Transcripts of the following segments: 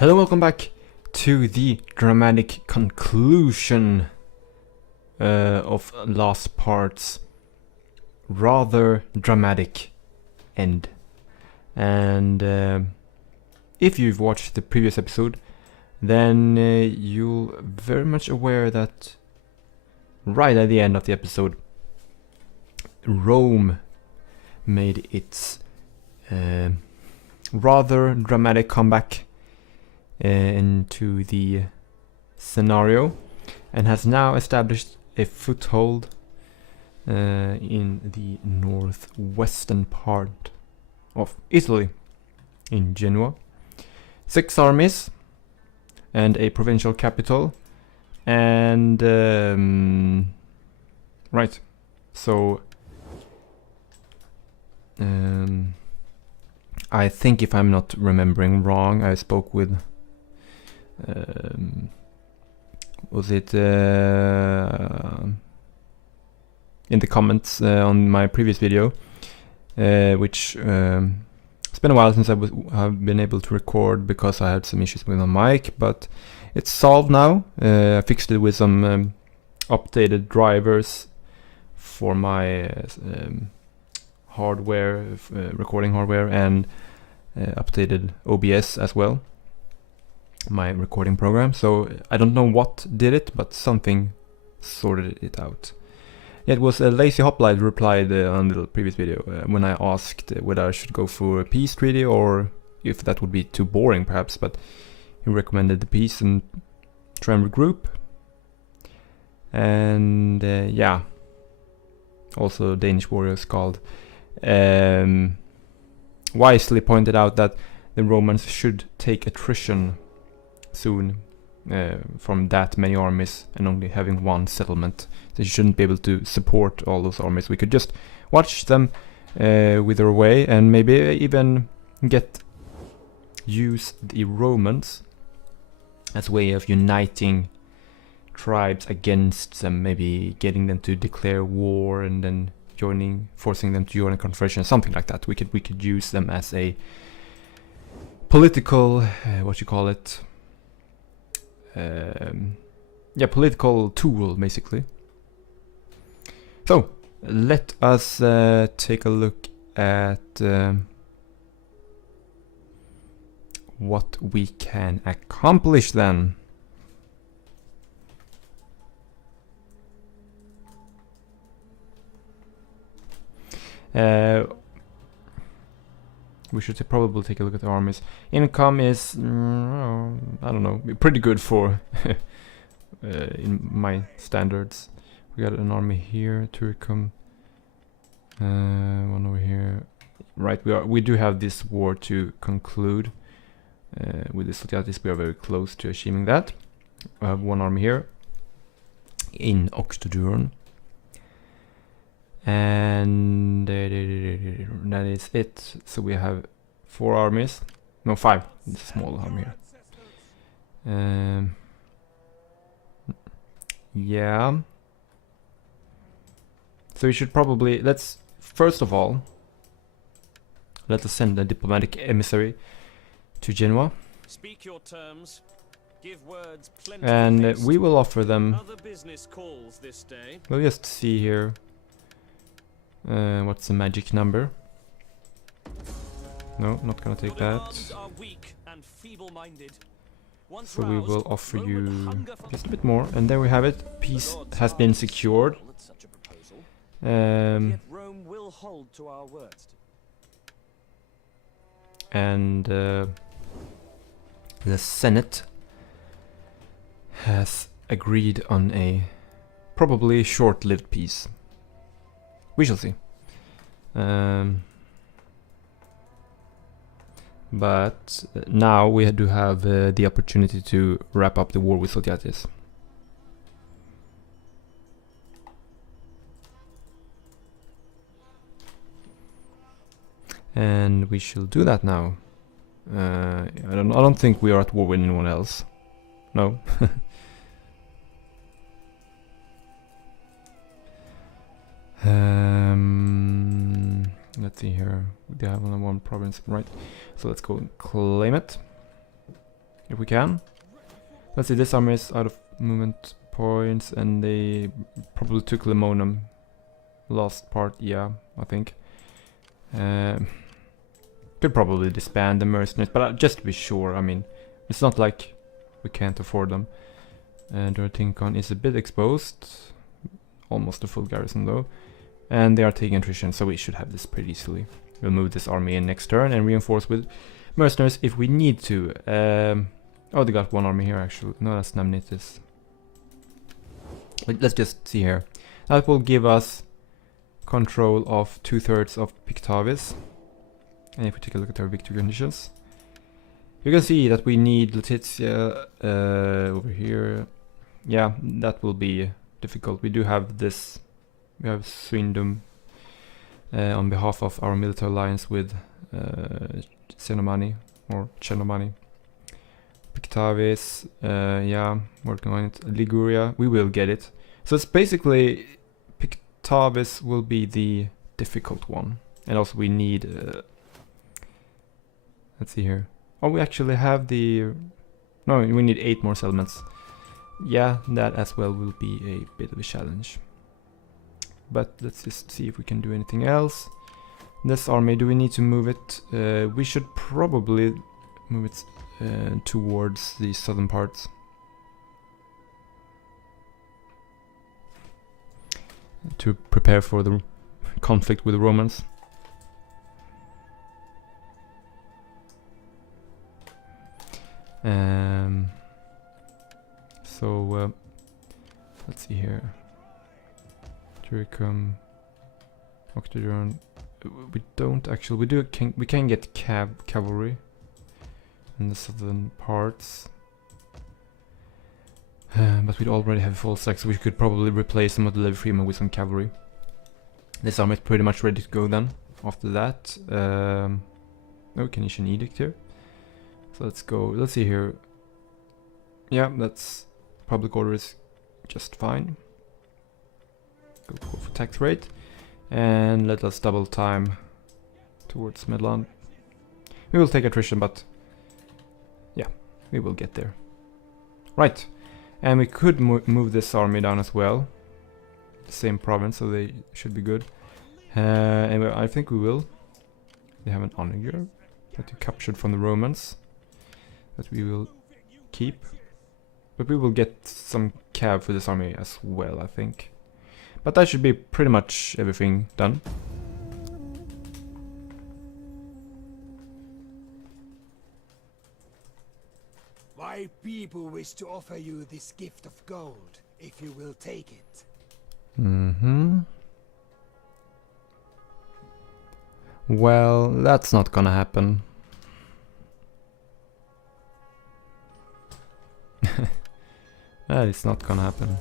Hello, welcome back to the dramatic conclusion of last part's rather dramatic end. And if you've watched the previous episode, then you'll very much aware that right at the end of the episode, Rome made its rather dramatic comeback into the scenario and has now established a foothold in the northwestern part of Italy, in Genoa. 6 armies and a provincial capital, and right, so I think, if I'm not remembering wrong, I spoke with was it in the comments on my previous video, which it's been a while since have been able to record because I had some issues with my mic, but it's solved now. I fixed it with some updated drivers for my hardware, recording hardware, and updated OBS as well, my recording program. So I don't know what did it, but something sorted it out. It was a Lazy Hoplite replied on the previous video when I asked whether I should go for a peace treaty or if that would be too boring perhaps, but he recommended the peace and try and regroup. And yeah, also Danish warriors called wisely pointed out that the Romans should take attrition soon from that many armies and only having one settlement. They shouldn't be able to support all those armies. We could just watch them wither away and maybe even use the Romans as a way of uniting tribes against them, maybe getting them to declare war and then forcing them to join a confederation, something like that. We could use them as a political, political tool, basically. So let us take a look at what we can accomplish then. We should probably take a look at the armies. Income is, I don't know, pretty good for in my standards. We got an army here, Turcum, one over here. Right, we do have this war to conclude with the Sotiatis. We are very close to achieving that. I have one army here in Oxtuduron. And that is it. So we have 4 armies, no 5. It's a small army here. Yeah. So we should probably first of all let us send a diplomatic emissary to Genoa. Speak your terms. Give words plenty and we will offer them. Other business calls this day. We'll just see here. What's the magic number? No, not gonna take that. So we will offer you just a bit more, and there we have it. Peace has been secured. And the Senate has agreed on a probably short-lived peace. We shall see. But now we do have the opportunity to wrap up the war with Sotiatis. And we shall do that now. I don't think we are at war with anyone else. No. Let's see here. They have only one province, right? So let's go and claim it. if we can. Let's see, this army is out of movement points, and they probably took Lemonum last part, yeah, I think. Could probably disband the mercenaries, but just to be sure, I mean, it's not like we can't afford them. Doratincon is a bit exposed, almost a full garrison though, and they are taking attrition, so we should have this pretty easily. We'll move this army in next turn and reinforce with mercenaries if we need to. Oh, they got one army here actually. No, that's Namnitis. But let's just see here. That will give us control of 2/3 of Pictavis. And if we take a look at our victory conditions, you can see that we need Letizia over here. Yeah, that will be difficult. We do have this. We have Swindum on behalf of our military alliance with Cenomani or Chenomani. Pictavis, yeah, working on it. Liguria, we will get it. So it's basically Pictavis will be the difficult one, and also we need. Let's see here. Oh, we actually have the. No, we need 8 more settlements. Yeah, that as well will be a bit of a challenge. But let's just see if we can do anything else. This army, do we need to move it? We should probably move it towards the southern parts. To prepare for the conflict with the Romans. So let's see here. Turicum, Octodron. We don't actually. We do. We can get cavalry in the southern parts, but we already have full stacks, so we could probably replace some of the levy freemen with some cavalry. This army is pretty much ready to go then. After that, no Canisian edict here. So let's go. Let's see here. Yeah, that's public order is just fine. Go for tax rate, and let us double time towards Midland. We will take attrition, but yeah, we will get there. Right, and we could move this army down as well. The same province, so they should be good. Anyway, I think we will. They have an onager that we captured from the Romans that we will keep. But we will get some cav for this army as well, I think. But that should be pretty much everything done. My people wish to offer you this gift of gold, if you will take it. Well, that's not gonna happen. That is not gonna happen.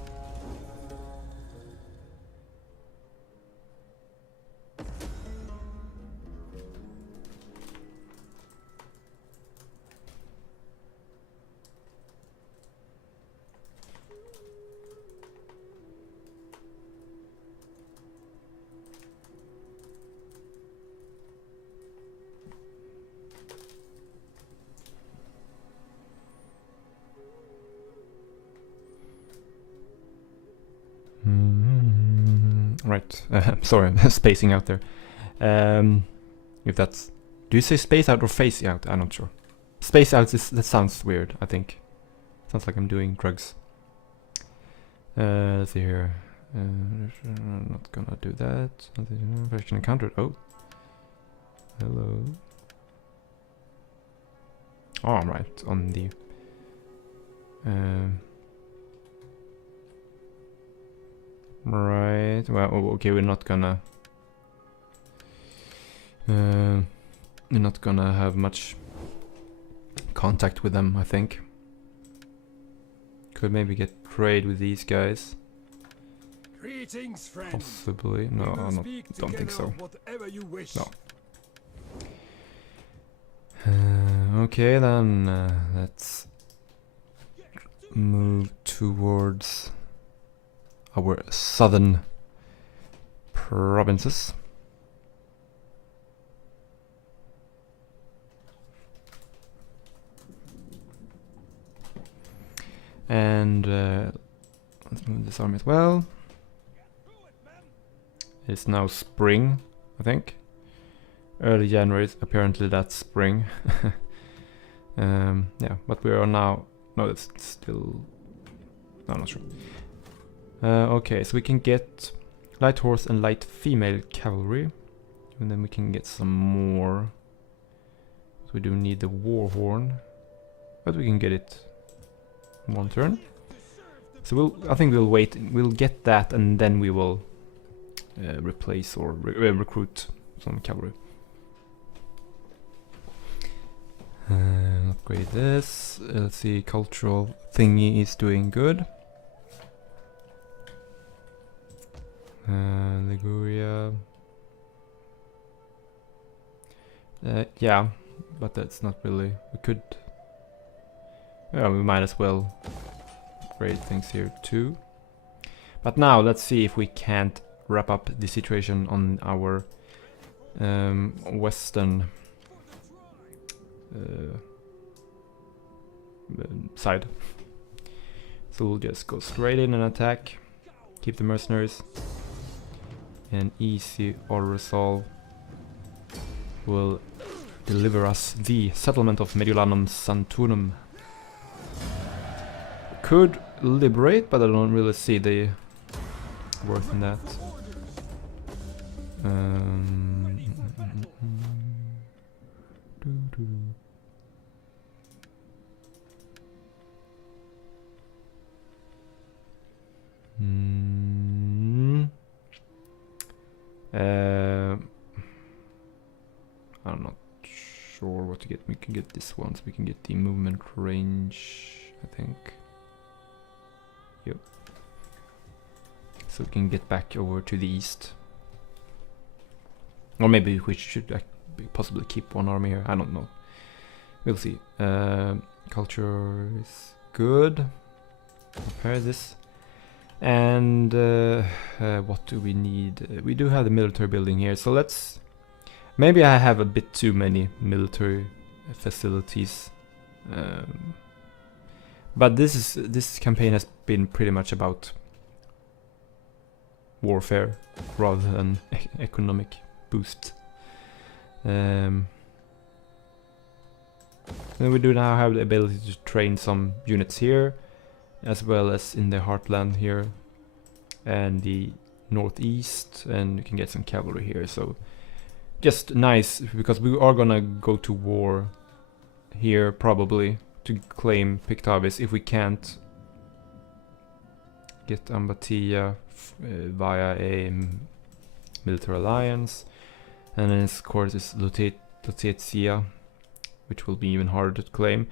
Right, sorry, I'm spacing out there. If that's... Do you say space out or face out? I'm not sure. Space out, that sounds weird, I think. Sounds like I'm doing drugs. Let's see here. I'm not gonna do that. Version encountered. Oh. Hello. Oh, right, on the... Right, well, okay, we're not gonna have much contact with them, I think. Could maybe get trade with these guys. Greetings, friend. Possibly. No, I don't think so. You wish. No. Okay, then let's move towards our southern provinces. And let's move this army as well. It's now spring, I think. Early January, apparently that's spring. Yeah, but we are now... No, it's still... No, I'm not sure. Okay, so we can get light horse and light female cavalry. And then we can get some more. So we do need the war horn. But we can get it in one turn. So I think we'll wait. We'll get that and then we will replace or recruit some cavalry. Upgrade this. Let's see, cultural thingy is doing good. Liguria. Yeah, but that's not really. We could. Yeah, we might as well upgrade things here too. But now let's see if we can't wrap up the situation on our western side. So we'll just go straight in and attack, keep the mercenaries, and easy auto resolve will deliver us the settlement of Mediolanum Santurnum. Could liberate, but I don't really see the worth in that. I'm not sure what to get. We can get this one, so we can get the movement range, I think. Yep. So we can get back over to the east. Or maybe we should possibly keep one army here. I don't know. We'll see. Culture is good. Repair this. And what do we need? We do have the military building here, so let's... Maybe I have a bit too many military facilities. But this campaign has been pretty much about warfare rather than economic boost. And we do now have the ability to train some units here, as well as in the heartland here and the northeast, and you can get some cavalry here. So just nice, because we are gonna go to war here probably to claim Pictavis if we can't get Ambatia via a military alliance. And then of course is Lutetia, which will be even harder to claim.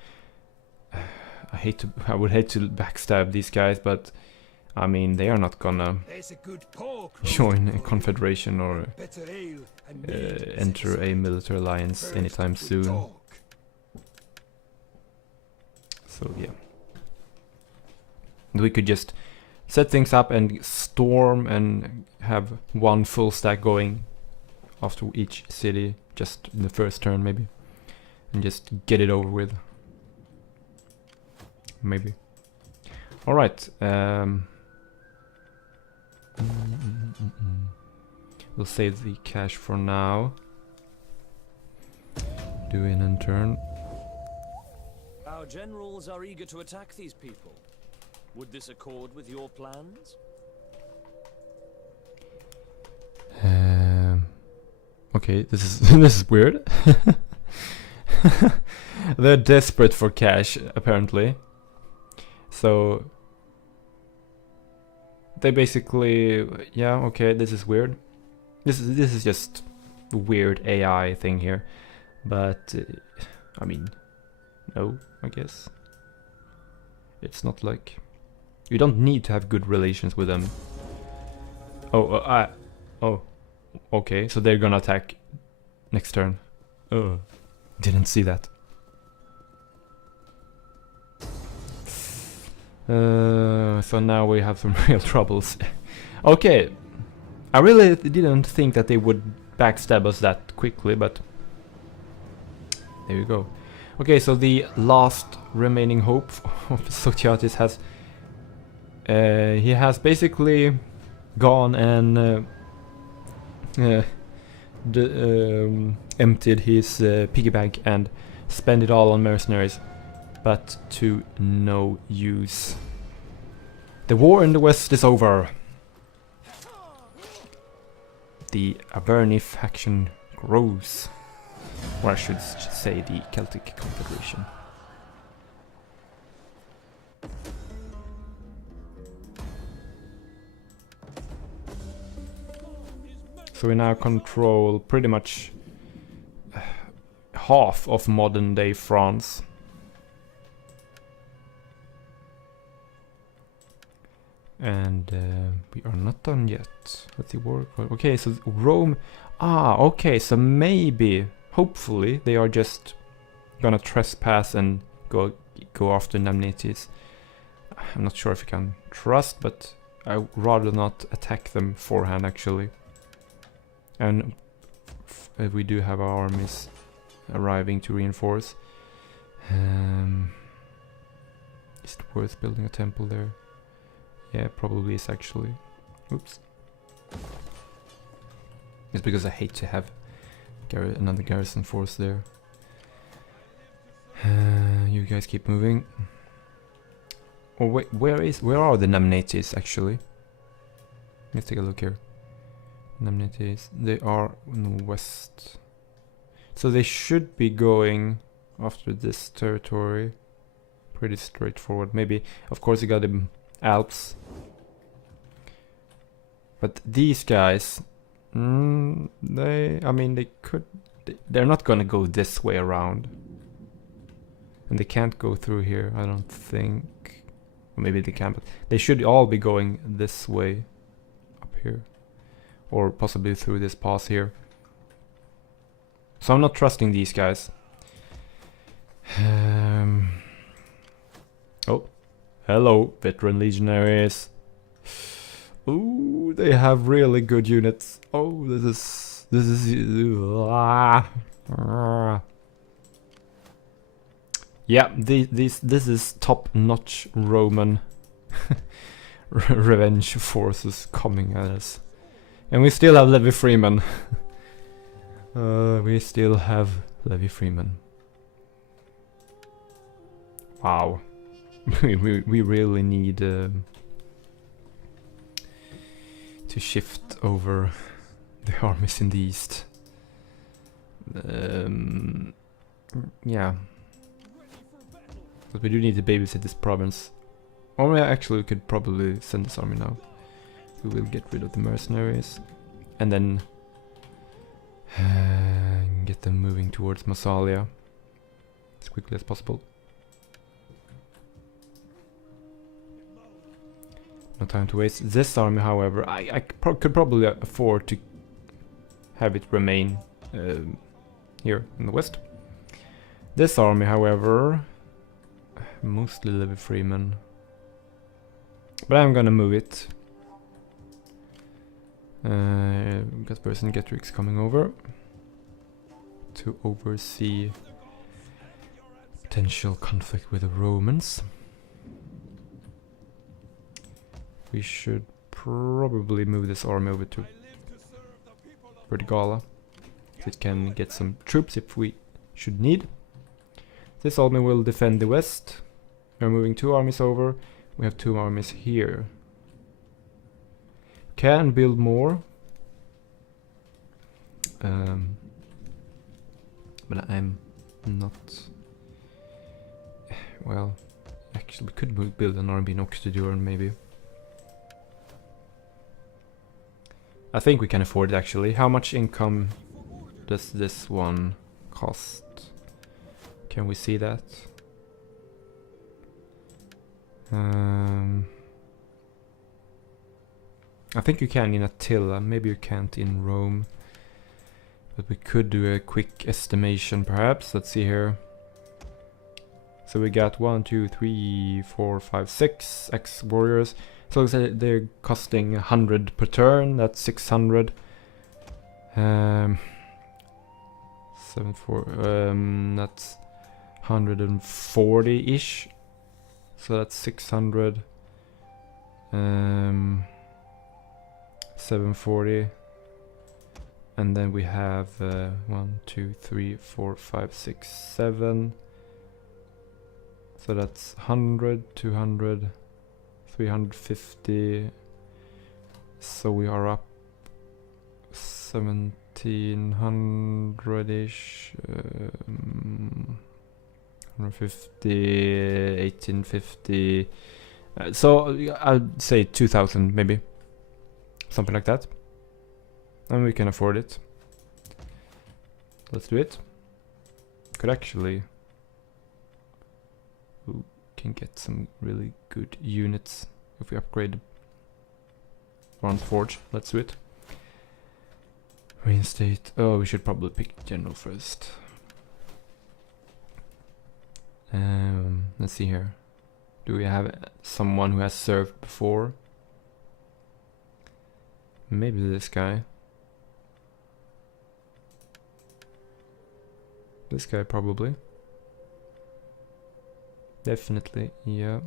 I would hate to backstab these guys, but I mean they are not gonna join a confederation or enter a military alliance anytime soon. So yeah, and we could just set things up and storm and have one full stack going after each city, just in the first turn maybe, and just get it over with. Maybe. All right. We'll save the cash for now. Do an end turn. Our generals are eager to attack these people. Would this accord with your plans? Okay, this is this is weird. They're desperate for cash, apparently. So they basically, yeah, okay, this is weird. This is just a weird AI thing here, but I mean, no, I guess it's not like you don't need to have good relations with them. Oh, okay, so they're gonna attack next turn. Oh, didn't see that. So now we have some real troubles. Okay, I really didn't think that they would backstab us that quickly, but there you go. Okay, so the last remaining hope of Sotiatis has... he has basically gone and emptied his piggy bank and spent it all on mercenaries, but to no use. The war in the west is over. The Arverni faction grows, or I should say the Celtic Confederation. So we now control pretty much half of modern day France. And we are not done yet. Let's see, work. Okay, so Rome. Ah, okay, so maybe, hopefully, they are just gonna trespass and go after Namnetis. I'm not sure if you can trust, but I'd rather not attack them beforehand, actually. And we do have our armies arriving to reinforce. Is it worth building a temple there? Yeah, probably is actually. Oops. It's because I hate to have another garrison force there. You guys keep moving. Oh wait, where are the Namnetis actually? Let's take a look here. Namnetis, they are in the west. So they should be going after this territory. Pretty straightforward. Maybe, of course, you got the Alps. But these guys, I mean, they're not gonna go this way around. And they can't go through here, I don't think. Or maybe they can, but they should all be going this way. Up here. Or possibly through this pass here. So I'm not trusting these guys. Oh, hello, veteran legionaries. Ooh, they have really good units. Oh, this is yeah, this is top-notch Roman revenge forces coming at us. And we still have Levi Freeman. We still have Levi Freeman. Wow. we really need to shift over the armies in the east. Yeah. But we do need to babysit this province. Or actually we could probably send this army now. We will get rid of the mercenaries. And then get them moving towards Massalia as quickly as possible. No time to waste. This army, however, I could probably afford to have it remain here in the west. This army, however, mostly Levi Freeman. But I'm gonna move it. Got person Getrix coming over to oversee potential conflict with the Romans. We should probably move this army over to Vertigala, so it can get some troops if we should need. This army will defend the west. We're moving 2 armies over. We have 2 armies here. Can build more. But I'm not... Well, actually we could build an army in Oxtuduran maybe. I think we can afford it actually. How much income does this one cost? Can we see that? I think you can in Attila, maybe you can't in Rome. But we could do a quick estimation perhaps. Let's see here. So we got 1, 2, 3, 4, 5, 6 ex-warriors. So they're costing 100 per turn, that's 600. 7, 4, that's 140-ish. So that's 600. 740. And then we have 1, 2, 3, 4, 5, 6, 7. So that's 100, 200, 350. So we are up 1700-ish. 150, 1850. So I'd say 2000 maybe. Something like that. And we can afford it. Let's do it. Could actually... Ooh, can get some really good units if we upgrade Bronze Forge. Let's do it. Reinstate. Oh, we should probably pick General first. Let's see here. Do we have someone who has served before? Maybe this guy. This guy probably. Definitely, yeah.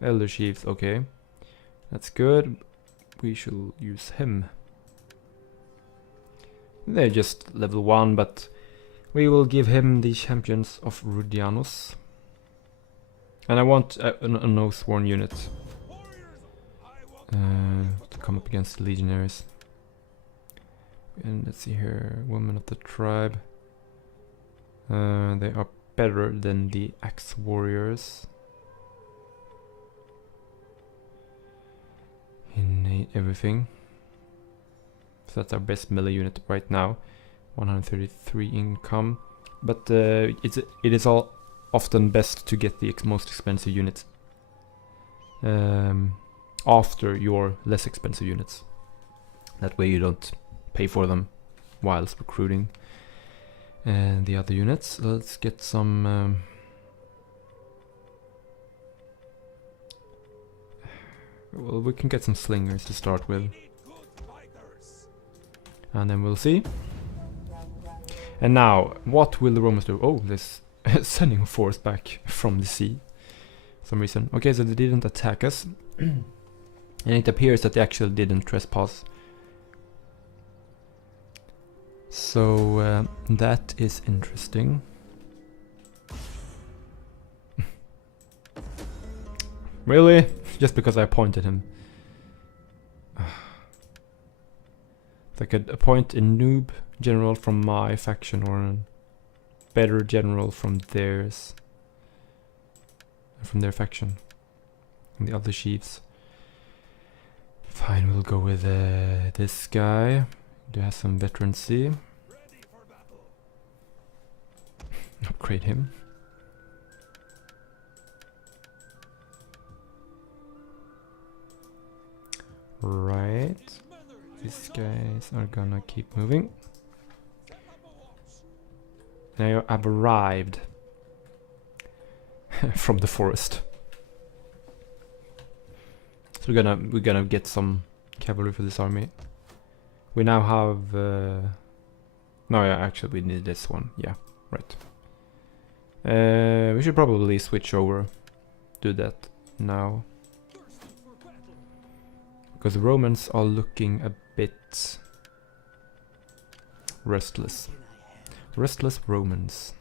Elder Chiefs, okay. That's good. We should use him. They're just level 1, but we will give him the Champions of Rudianus. And I want a no-sworn unit to come up against the Legionaries. And let's see here, Women of the Tribe. They are better than the Axe Warriors in everything. So that's our best melee unit right now. 133 income, but it is all often best to get the most expensive units after your less expensive units. That way you don't pay for them whilst recruiting the other units. Let's get some well, we can get some slingers to start with, and then we'll see. And now, what will the Romans do? Oh, this sending a force back from the sea for some reason. Okay, so they didn't attack us. And it appears that they actually didn't trespass. So that is interesting. Really? Just because I appointed him. If I could appoint a noob general from my faction or a better general from theirs. From their faction. And the other chiefs. Fine, we'll go with this guy. Do have some veterancy. Upgrade him. Right. These guys are gonna keep moving. Now I've arrived from the forest. So we're gonna get some cavalry for this army. We now have no, yeah, actually we need this one. Yeah, right. We should probably switch over. Do that now. Because the Romans are looking a bit restless. Restless Romans.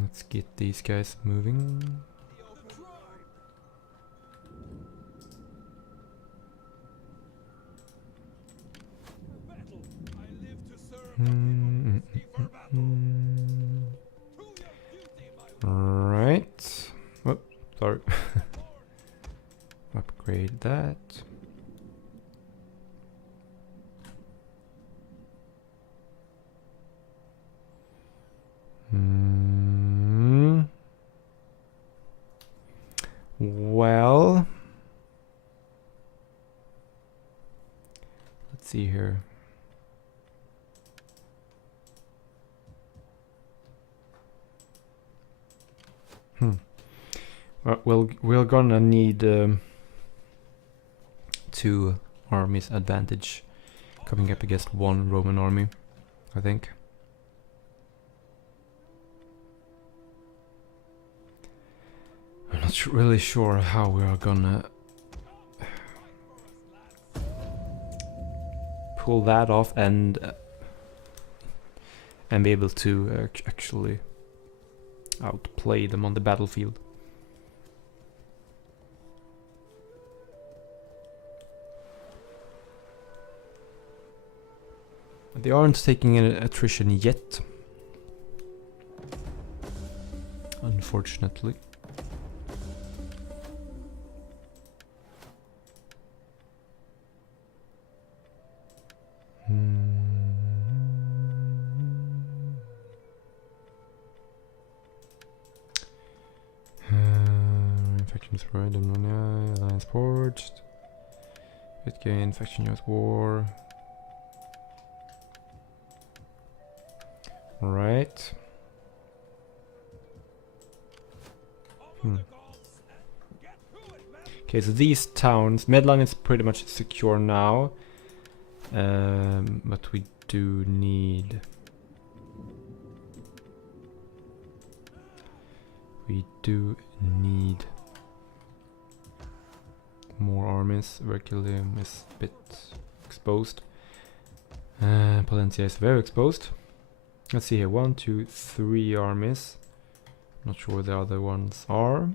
Let's get these guys moving. Right. Oh, sorry. Upgrade that. Well, let's see here. Well, we're gonna need 2 armies advantage coming up against one Roman army, I think. I'm not really sure how we are gonna pull that off and be able to actually outplay them on the battlefield. They aren't taking an attrition yet, unfortunately. Infection spread, ammonia, alliance forged. Hit gain, faction youth war. Right. Okay, so these towns, Medline is pretty much secure now, but we do need more armies. Verkilium is a bit exposed. Palencia is very exposed. Let's see here, 1, 2, 3 armies. Not sure where the other ones are.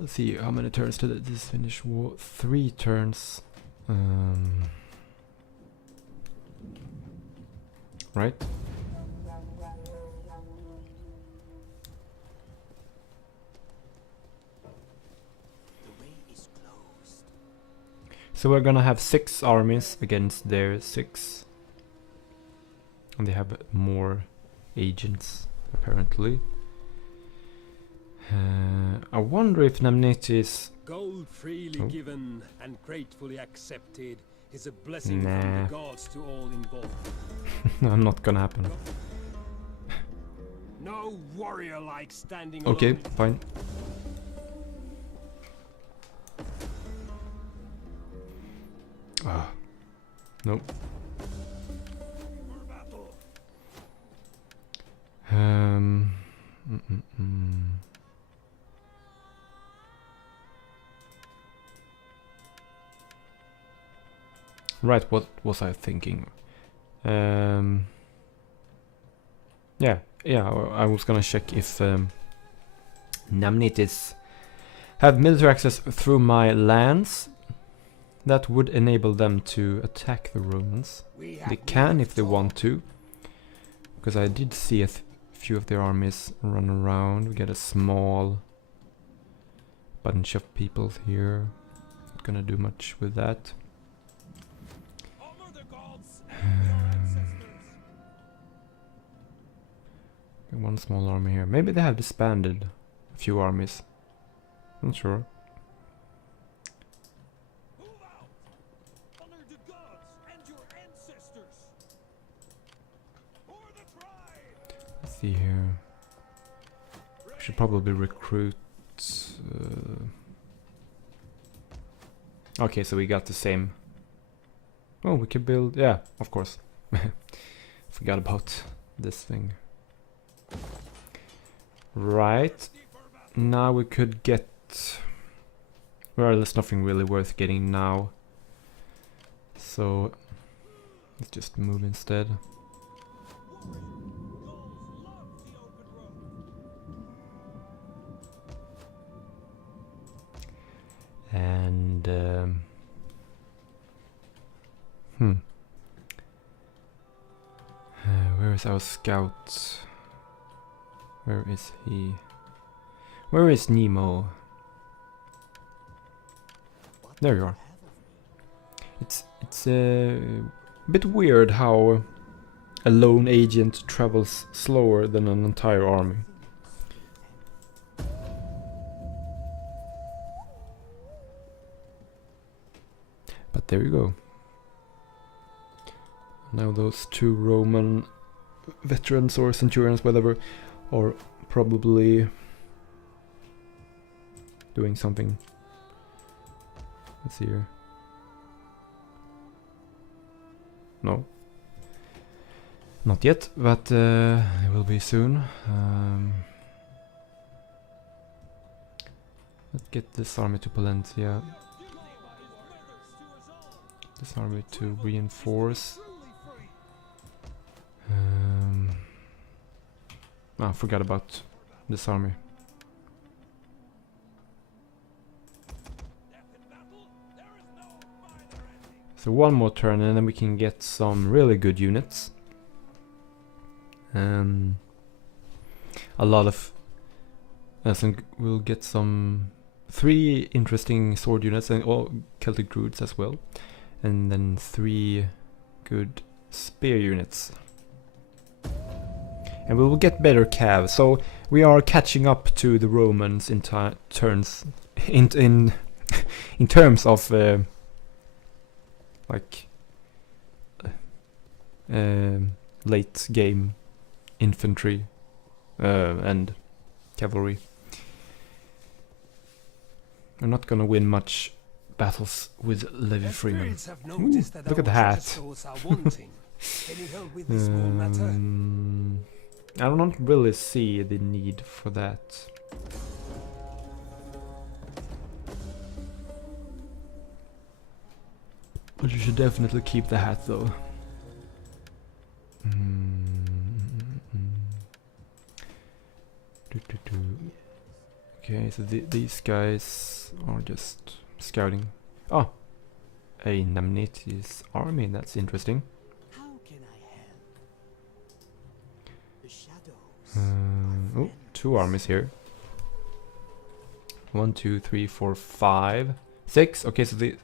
Let's see, how many turns did this finish war? 3 turns. Right? So we're gonna have 6 armies against their 6. And they have more agents, apparently. I wonder if Namnetis... Gold freely given and gratefully accepted is a blessing Nah. from the gods to all involved. I'm not gonna happen. No warrior like standing Okay, alone. fine. Ah, nope. Right, what was I thinking? Yeah, I was gonna check if Namnitis have military access through my lands. That would enable them to attack the Romans. They can if they want to, because I did see a few of their armies run around. We get a small bunch of people here. Not gonna do much with that. One small army here. Maybe they have disbanded a few armies. Not sure. Let's see here. I should probably recruit. Okay, so we got the same. Oh, we can build. Yeah, of course. Forgot about this thing. Right. Now we could get... Well, there's nothing really worth getting now. So let's just move instead. And where is our scout? Where is he? Where is Nemo? There you are. It's a bit weird how a lone agent travels slower than an entire army. But there you go. Now those two Roman veterans or centurions, whatever, are probably doing something. Let's see here. No. Not yet, but it will be soon. Let's get this army to Palencia. This army to reinforce. I forgot about this army. So one more turn and then we can get some really good units. A lot of... we'll get some 3 interesting sword units and all Celtic Druids as well. And then 3 good spear units. And we will get better cav. So we are catching up to the Romans in terms of late game infantry and cavalry. We're not gonna win much battles with Levy Freeman. Ooh, look at the hat. I don't really see the need for that. But you should definitely keep the hat though. Okay, so these guys are just scouting. Oh, a Namneti's army, that's interesting. How can I help? The shadows. Oh, 2 armies here. 1, 2, 3, 4, 5, 6. Okay, so they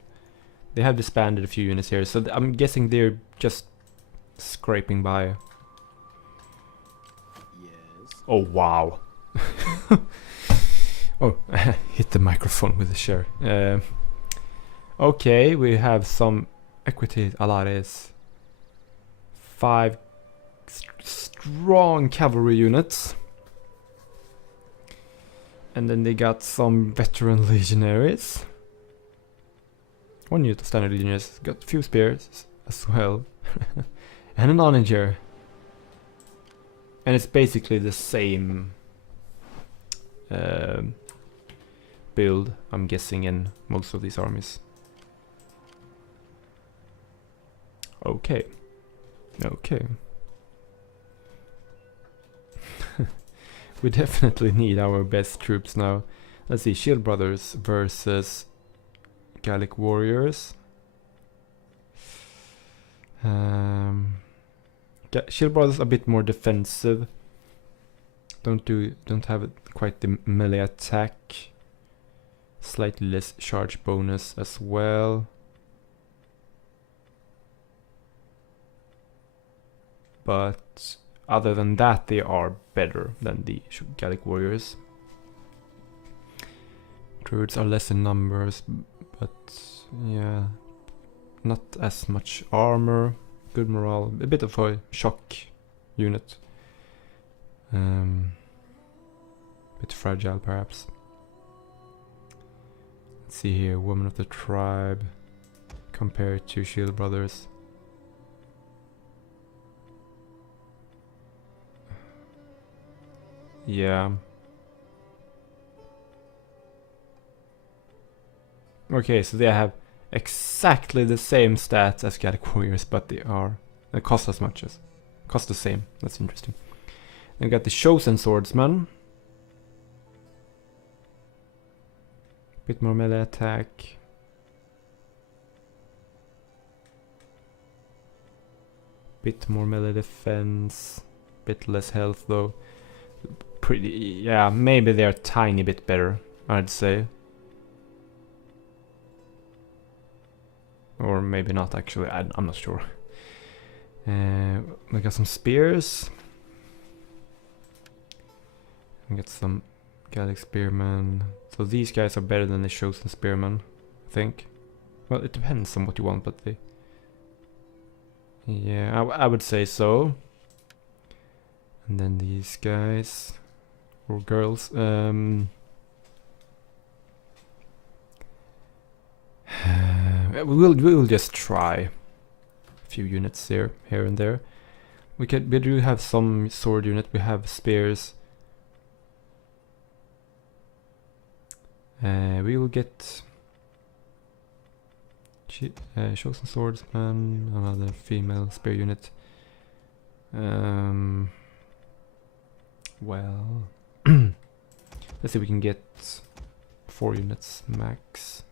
have disbanded a few units here, so I'm guessing they're just scraping by. Yes. Oh wow. Oh, hit the microphone with the share. Okay, we have some equity alares. 5 strong cavalry units. And then they got some veteran legionaries. 1 unit of standard legionaries. Got a few spears as well. And an onager. And it's basically the same build, I'm guessing, in most of these armies. Okay. Okay. We definitely need our best troops now. Let's see, Shield Brothers versus Gallic Warriors. Shield Brothers a bit more defensive. Don't have quite the melee attack. Slightly less charge bonus as well. But other than that, they are better than the Gallic Warriors. Druids are less in numbers, but yeah, not as much armor, good morale, a bit of a shock unit. Bit fragile perhaps. Let's see here, Woman of the Tribe compared to Shield Brothers. Yeah. Okay, so they have exactly the same stats as Gallic Warriors, but they cost as much as cost the same. That's interesting. Then we got the Chosen Swordsman. Bit more melee attack. Bit more melee defense. Bit less health though. Pretty, yeah, maybe they're a tiny bit better, I'd say. Or maybe not actually, I'm not sure. We got some spears. We got some Gallic Spearmen. So these guys are better than the Chosen Spearmen, I think. Well, it depends on what you want, but Yeah, I would say so. And then these guys or girls. We will just try a few units here and there. We do have some sword unit. We have spears. We will get chosen swordsman, another female spear unit. Well, let's see if we can get 4 units max.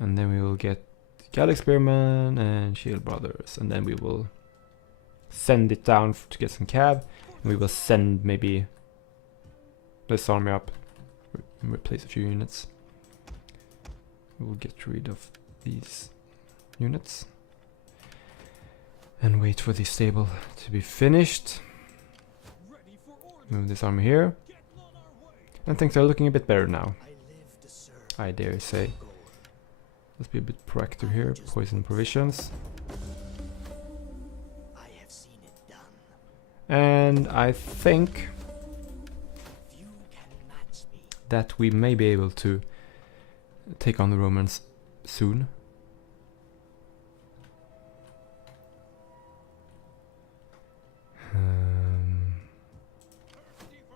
And then we will get Gallic Spearman and Shield Brothers. And then we will send it down to get some cav. And we will send maybe this army up and replace a few units. We will get rid of these units. And wait for the stable to be finished. Move this army here. And things are looking a bit better now, I dare say. Let's be a bit proactive here. Poison provisions. And I think that we may be able to take on the Romans soon.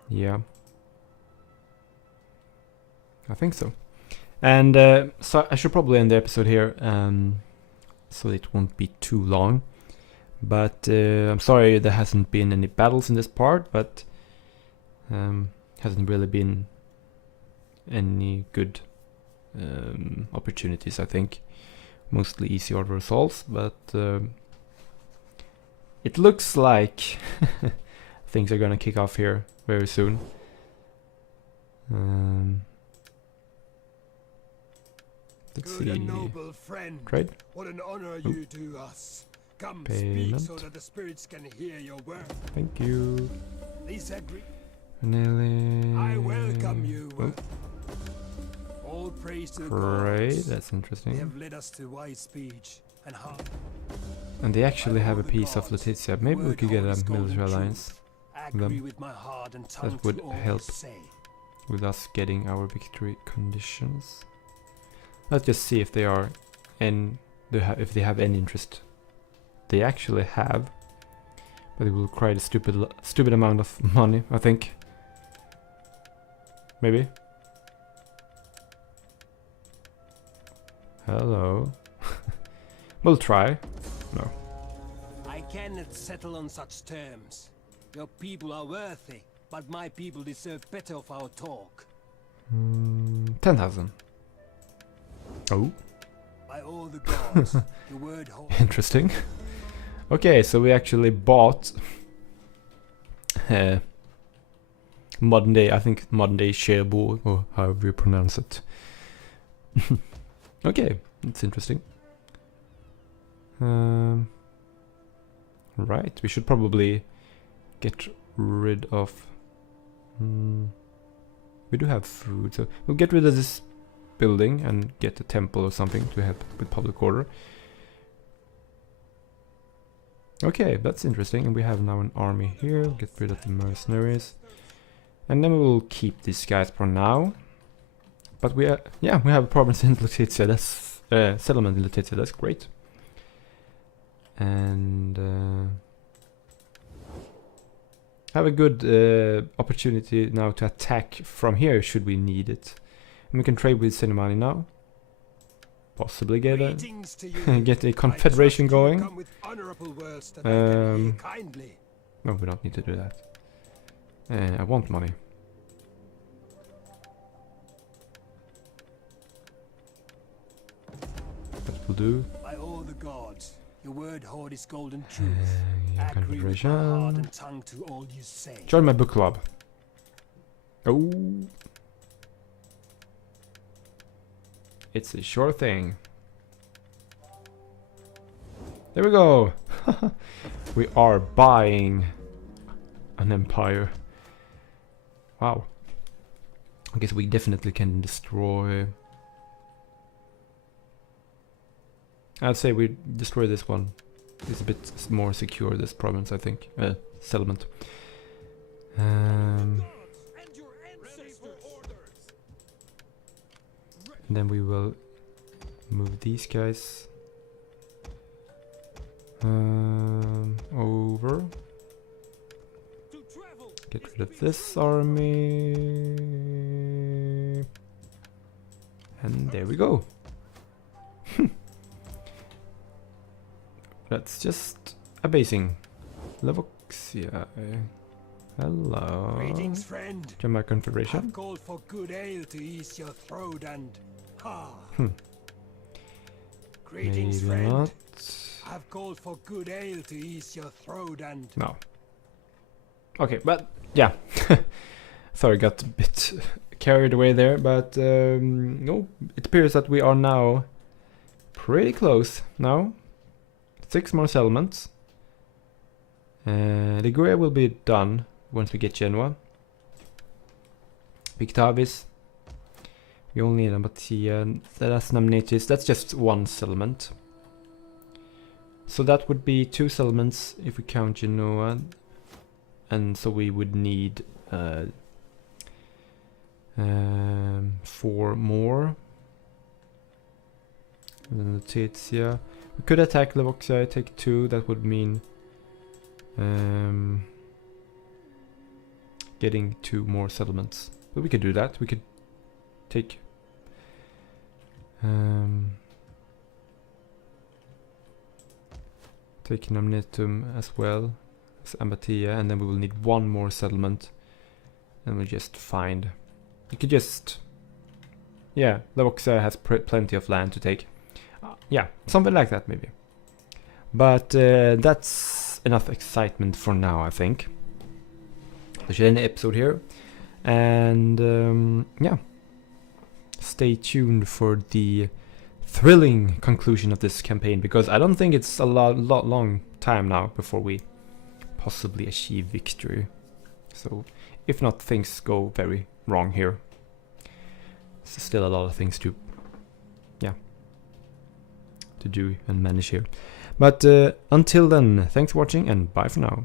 Yeah, I think so. And so I should probably end the episode here, so it won't be too long. But I'm sorry there hasn't been any battles in this part, but hasn't really been any good opportunities, I think. Mostly easy order assaults, but it looks like things are gonna kick off here very soon. Let's see. Noble friend. Trade. What an honor you do us. Come Payment. speak so that the spirits can hear your word. Thank you. These agree. Vanilli. I welcome you. All praise to the Great, gods. that's They interesting. have led us to wise speech and heart. And they actually have a piece of Letizia. Maybe we could get a military alliance Agree with my heart and tongue that would to all help you say. with us getting our victory conditions. Let's just see if they are if they have any interest. They actually have, but it will require a stupid amount of money, I think. Maybe. Hello. We'll try. No. I cannot settle on such terms. Your people are worthy, but my people deserve better of our talk. 10,000. Oh, By all the gods, the word holds. interesting. Okay, so we actually bought modern day, I think modern day Sherbo, or however you pronounce it. Okay, it's interesting. Right, we should probably get rid of... we do have food, so we'll get rid of this building and get a temple or something to help with public order. Okay, that's interesting, and we have now an army here. Get rid of the mercenaries. And then we will keep these guys for now. But we have a province in Letizia, that's settlement in Letizia, that's great. And have a good opportunity now to attack from here should we need it. And we can trade with Sinemani now. Possibly get get a confederation going. No, we don't need to do that. I want money. That will do. By all the gods, your word hoard is golden truth. Agree with Confederation. my heart and tongue to all you say. Join my book club. Oh. It's a sure thing. There we go. We are buying an empire. Wow. I guess we definitely can destroy. I'd say we destroy this one is a bit more secure, this province, I think. Settlement. And then we will move these guys over. Get rid of this army. And there we go. That's just a basing. Levoxia. Hello. Greetings, friend. Join my confederation. I've called for good ale to ease your throat and... ha! Greetings, Maybe friend. not. I've called for good ale to ease your throat and... No. Okay, but yeah. Sorry, got a bit carried away there, but no, it appears that we are now pretty close now. 6 more settlements. Liguria will be done once we get Genoa. Pictavis. We only need Ambatia. That's Namnetis. That's just 1 settlement. So that would be 2 settlements if we count Genoa. And so we would need 4 more. And then the Tetsia. We could attack Levoxia, take 2. That would mean getting 2 more settlements. But we could do that. We could take take Namnetum as well as Ambatia, and then we will need 1 more settlement, and we'll just find. You could just, yeah, Levoxia has plenty of land to take. Yeah, something like that maybe. But that's enough excitement for now, I think. We should end the episode here, and yeah, stay tuned for the thrilling conclusion of this campaign, because I don't think it's a long time now before we possibly achieve victory. So if not, things go very wrong here. There's still a lot of things to, yeah, to do and manage here. But until then, thanks for watching and bye for now.